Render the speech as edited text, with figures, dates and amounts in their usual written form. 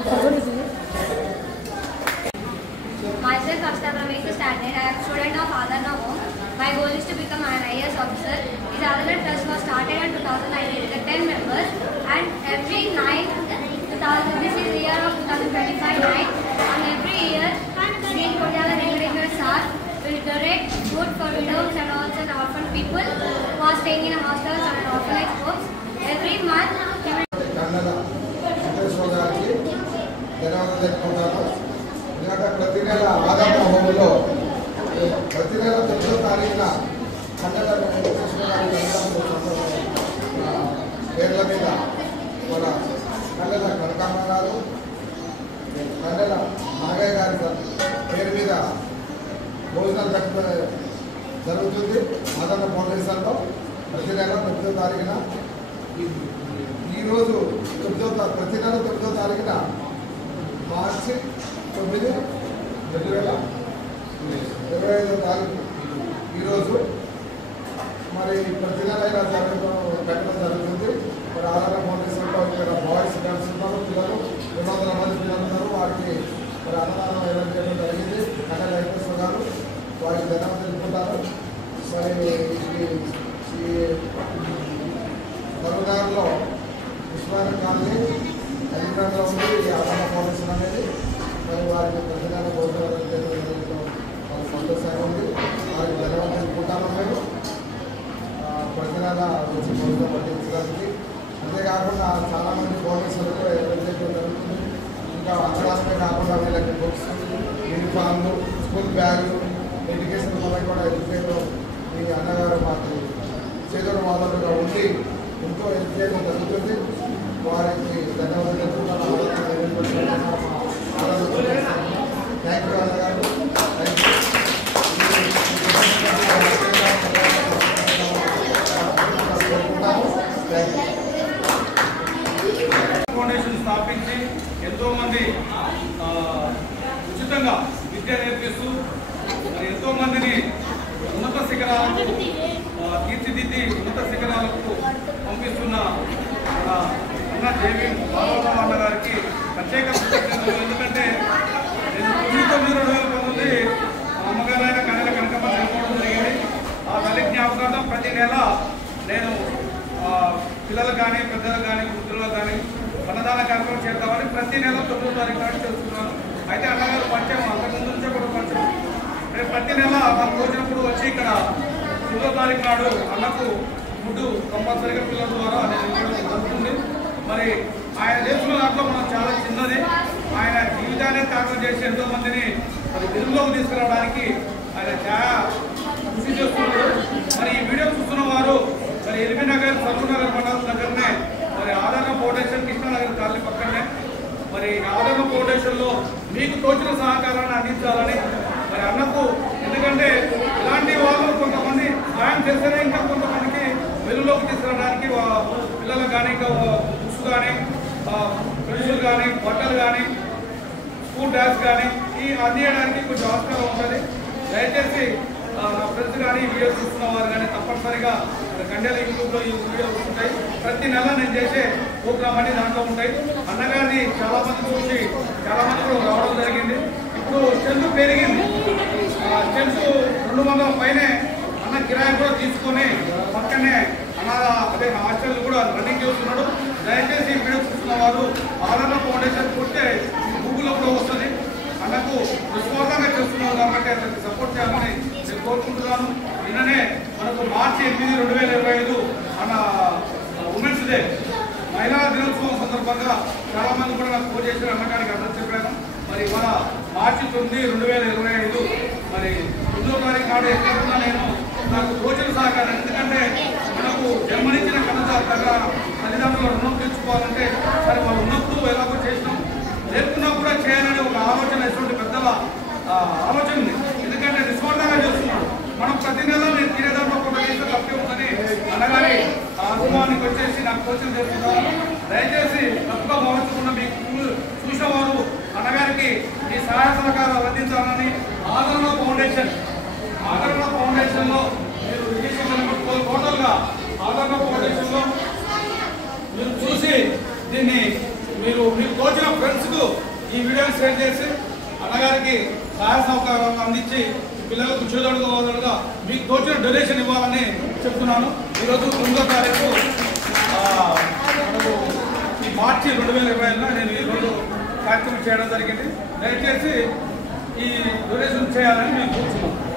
Myself, Akshita Pramesha Standard. I am a student of Adana Home. My goal is to become an IAS officer. This Adana Trust was started in 2019 with 10 members, and every night, this is the year of 2025 night, and every year, Saint Kodjala Venkateshwara Sir will donate food for widows and also orphan people who are staying in hostels and orphanage homes. Every month, he will ప్రతి నెల ఆదాయ హోంలో ప్రతి నెల 9వ తారీఖున కన్నడ పేర్ల మీద మన కన్నడ కనకాంబ గారు కన్నడ నాగయ్య గారి పేరు మీద భోజనాలు పెట్టడం జరుగుతుంది. ఆదాయ ఫౌండేషన్లో ప్రతి నెల 9వ తారీఖున ఈరోజు ప్రతి నెల 9వ తారీఖున మార్చి 9, 2025 తారీఖు ఈరోజు మరి ప్రతి నెల ఇలా పెట్టడం జరుగుతుంది. మరి ఆధార ఫౌండేషన్లో ఇక్కడ బాయ్స్ గర్ల్స్ ఉన్నారు, పిల్లలు 200 మంది పిల్లలు ఉన్నారు. వారికి మరి అన్నదానం ఏదైనా చేయడం జరిగింది. కన్నడ వెంకటేశ్వర గారు వారికి ధన్యవాదాలు తెలుపుకుంటారు. మరి ఈ కరుణారులో ఉస్మాన్ కాలనీ హైదరాబాద్లో ఉంది ఈ ఆధార ఫౌండేషన్ అనేది. మరి వారికి ప్రతిదాన భోజనాలు వాళ్ళ సంతోషంగా ఉంది. వారికి ధన్యవాదాలు తెలుపుకుంటాము. మేము ప్రతిదాన వచ్చి భోజనం పట్టించడానికి. అంతేకాకుండా చాలామంది ఫౌండేషన్లు కూడా చేయడం జరుగుతుంది. ఇంకా అక్షరాస్మే కాకుండా వీళ్ళకి బుక్స్, యూనిఫామ్లు, స్కూల్ బ్యాగులు, ఎడ్యుకేషన్ వల్ల కూడా ఎడ్యుకేషన్ ఈ అన్నగారు మాకు చేతుడు మాధవులుగా ఉండి ఎంతో హెల్ప్ చేయడం జరుగుతుంది. వారికి ధన్యవాదాలు తెలుపుకుంటాను. థ్యాంక్ యూ అన్నగారు. Thank you. ఫౌండేషన్ స్థాపించి ఎంతోమంది ఉచితంగా విద్య నేర్పిస్తూ మరి ఎంతోమందిని ఉన్నత శిఖరాలకు తీర్చిదిద్ది ఉన్నత శిఖరాలకు పంపిస్తున్న అన్న దేవి బాలరావు అన్న గారికి ప్రత్యేక కృతజ్ఞతలు. ఎందుకంటే నేను 9/9/2019 అమ్మగారు అయిన కన్నడ కనకమ్మ చనిపోవడం జరిగింది. ఆ తల్లి జ్ఞాపకార్థం ప్రతి నెల నేను పిల్లలకు కానీ పెద్దలకు కానీ వృద్ధులకు కానీ అన్నదాన కార్యక్రమం చేద్దామని ప్రతి నెల 9వ తారీఖు నాడు చేస్తున్నాను. అయితే అన్నగారు పంచాము అంతకుముందు నుంచే కూడా పంచాము. నేను ప్రతి నెల నాకు వచ్చినప్పుడు వచ్చి ఇక్కడ 9వ తారీఖు నాడు అన్నకు ఫుడ్ కంపల్సరీగా పిల్లల ద్వారా నేను ఇవ్వడం జరుగుతుంది. మరి ఆయన చేస్తున్న దాంట్లో మనం చాలా చిన్నది. ఆయన జీవితాన్ని త్యాగం చేసి ఎంతో మందిని మరి వెలుగులోకి తీసుకురావడానికి ఆయన చాలా కృషి చేస్తున్నారు. మరి ఈ వీడియో చూస్తున్న వారు మరి ఎల్బీ నగర్, సరూర్ నగర్ మండలం దగ్గరనే మరి ఆదరణ ఫౌండేషన్ కృష్ణానగర్ కాలనీ పక్కనే మరి ఆదరణ ఫౌండేషన్లో మీకు తోచిన సహకారాన్ని అందించాలని మరి అన్నకు, ఎందుకంటే ఇలాంటి వాళ్ళు కొంతమంది సాయం చేస్తేనే ఇంకా కొంతమందికి వెలుగులోకి తీసుకురావడానికి పిల్లలకు కానీ ఇంకా బుక్స్ కానీ పెన్సిల్ కానీ బట్టలు కానీ స్కూల్ బ్యాగ్స్ కానీ ఈ అందించడానికి కొంచెం ఆస్కారం ఉంటుంది. దయచేసి నా ఫ్రెండ్స్ కానీ వీడియో చూస్తున్న వారు కానీ తప్పనిసరిగా గంటల యూట్యూబ్లో ఈ వీడియోస్ ఉంటాయి. ప్రతి నెల నేను చేసే ప్రోగ్రామ్ అన్ని దాంట్లో ఉంటాయి. అన్నగారిని చాలామంది చూసి చాలామంది కూడా రావడం జరిగింది. ఇప్పుడు స్ట్రెంత్ పెరిగింది. స్ట్రెంత్ 200 పైనే అన్న కిరాయి కూడా తీసుకొని పక్కనే అదే హాస్టల్ కూడా రన్నింగ్ చేస్తున్నాడు. దయచేసి వీడియో చూస్తున్న వారు ఆదరణ ఫౌండేషన్ కొట్టే గూగుల్లో కూడా వస్తుంది. అన్నకు విశ్వాసంగా చేస్తున్నారు కాబట్టి అతనికి సపోర్ట్ చేయాలని నేను కోరుకుంటున్నాను. నిన్ననే మనకు మార్చి 8, 2025 మన ఉమెన్స్ డే మహిళా దినోత్సవం సందర్భంగా చాలామంది కూడా నాకు ఫోన్ చేసిన అన్నగారికి అర్థం చెప్పాను. మరి మన మార్చి 9, 2025 మరి 9వ తారీఖు నాడు ఎక్కడున్నా నేను నాకు తోచిన సహకారం. ఎందుకంటే మనకు జన్మనిచ్చిన కనుక తల్లిదండ్రుల రుణం తెచ్చుకోవాలంటే సరే వాళ్ళు ఉన్నప్పుడు ఎలాగో చేసినాం, లేకున్నా కూడా చేయాలని ఒక ఆలోచన ఎటువంటి పెద్దల ఆలోచన ఉంది. ఎందుకంటే నిస్వార్థంగా చేస్తున్నాడు. మనం ప్రతి నెల నేను తినేదాంట్లో కొంత చేస్తే తప్పే ఉందని అన్నగారి అనుభవానికి వచ్చేసి నాకు కోచింగ్ చేస్తున్నారు. దయచేసి తప్పుగా భావించకుండా మీకు చూసేవారు అన్నగారికి ఈ సహాయ సహకారాలు అందించాలని ఆదరణ ఫౌండేషన్లో మీరు రిజిస్ట్రేషన్ టోటల్గా ఆదరణ ఫౌండేషన్లో మీరు చూసి దీన్ని మీరు తోచిన ఫ్రెండ్స్కు షేర్ చేసి అన్నగారికి సహాయ సహకారం అందించి పిల్లలకు చేదోడుగా మీకు తోచిన డొనేషన్ ఇవ్వాలని చెప్తున్నాను. ఈరోజు 9వ తారీఖు మనకు ఈ మార్చి 2020లో నేను ఈరోజు కార్యక్రమం చేయడం జరిగింది. దయచేసి ఈ డొనేషన్ చేయాలని మేము కోరుతున్నాను.